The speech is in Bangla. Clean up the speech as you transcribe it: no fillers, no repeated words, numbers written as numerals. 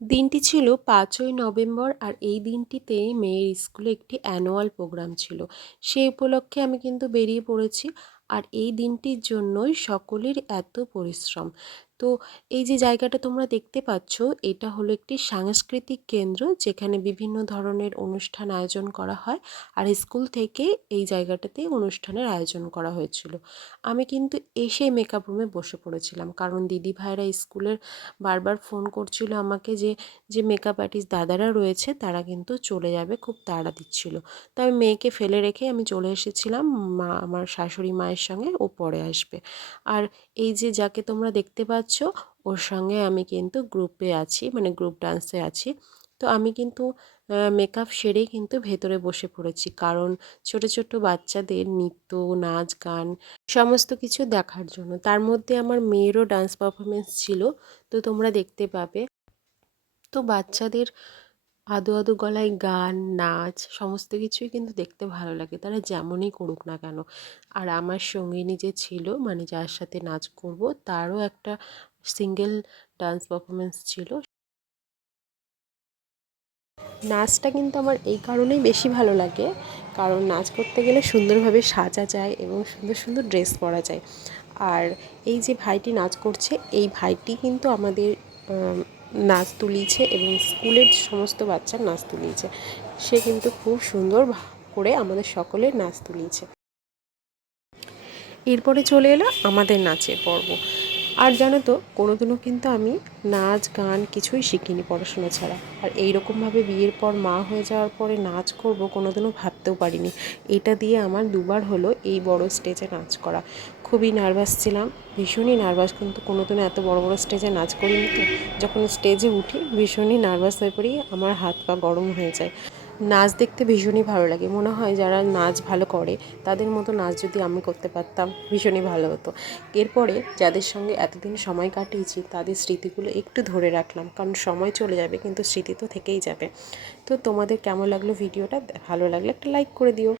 দিনটি ছিল ৫ই নভেম্বর আর এই দিনটিতে মেয়ের স্কুলে একটি অ্যানুয়াল প্রোগ্রাম ছিল। সেই উপলক্ষে আমি কিন্তু বেরিয়ে পড়েছি। আর এই দিনটির জন্যই সকলের এত পরিশ্রম। তো এই যে জায়গাটা তোমরা দেখতে পাচ্ছ, এটা হলো একটি সাংস্কৃতিক কেন্দ্র যেখানে বিভিন্ন ধরনের অনুষ্ঠান আয়োজন করা হয়। আর স্কুল থেকে এই জায়গাটাতে অনুষ্ঠানের আয়োজন করা হয়েছিল। আমি কিন্তু এসে মেকআপ রুমে বসে পড়েছিলাম, কারণ দিদিভাইরা স্কুলের বারবার ফোন করছিল আমাকে যে মেকআপ আর্টিস্ট দাদারা রয়েছে তারা কিন্তু চলে যাবে, খুব তাড়া দিচ্ছিল। তো আমি মেয়েকে ফেলে রেখে আমি চলে এসেছিলাম আমার শাশুড়ি মায়ের সঙ্গে, ও পরে আসবে। আর এই যে যাকে তোমরা দেখতে পাচ্ছ, ওর সঙ্গে আমি কিন্তু গ্রুপে আছি, মানে গ্রুপ ডান্সে আছি। তো আমি কিন্তু মেকআপ সেরেই কিন্তু ভেতরে বসে পড়েছি, কারণ ছোট ছোট বাচ্চাদের নৃত্য, নাচ, গান সমস্ত কিছু দেখার জন্য। তার মধ্যে আমার মেয়েরও ডান্স পারফরমেন্স ছিল, তো তোমরা দেখতে পাবে। তো বাচ্চাদের আদো আদো গলায় গান, নাচ সমস্ত কিছুই কিন্তু দেখতে ভালো লাগে, তারা যেমনই করুক না কেন। আর আমার সঙ্গিনী যে ছিল, মানে যার সাথে নাচ করব, তারও একটা সিঙ্গেল ডান্স পারফরমেন্স ছিল। নাচটা কিন্তু আমার এই কারণেই বেশি ভালো লাগে, কারণ নাচ করতে গেলে সুন্দরভাবে সাজা যায় এবং সুন্দর সুন্দর ড্রেস পরা যায়। আর এই যে ভাইটি নাচ করছে, এই ভাইটি কিন্তু আমাদের নাচ তুলিয়েছে এবং স্কুলের সমস্ত বাচ্চার নাচ তুলিয়েছে। সে কিন্তু খুব সুন্দর করে আমাদের সকলের নাচ তুলিয়েছে। এরপরে চলে এলো আমাদের নাচের পর্ব। আর জানো তো, কোনোদিনও কিন্তু আমি নাচ গান কিছুই শিখিনি পড়াশোনা ছাড়া। আর এইরকমভাবে বিয়ের পর মা হয়ে যাওয়ার পরে নাচ করব কোনোদিনও ভাবতেও পারিনি। এটা দিয়ে আমার দুবার হলো এই বড় স্টেজে নাচ করা। খুবই নার্ভাস ছিলাম, ভীষণই নার্ভাস, কিন্তু কোনোদিনও এত বড় বড় স্টেজে নাচ করিনি। তো যখন স্টেজে উঠি ভীষণই নার্ভাস হয়ে পড়ি, আমার হাত পা গরম হয়ে যায়। নাচ দেখতে ভীষণই ভালো লাগে, মনে হয় যারা নাচ ভালো করে তাদের মতো নাচ যদি আমি করতে পারতাম ভীষণই ভালো হতো। এরপরে যাদের সঙ্গে এতদিন সময় কাটিয়েছি তাদের স্মৃতিগুলো একটু ধরে রাখলাম, কারণ সময় চলে যাবে কিন্তু স্মৃতি তো থেকেই যাবে। তো তোমাদের কেমন লাগলো ভিডিওটা? ভালো লাগলে একটা লাইক করে দিও।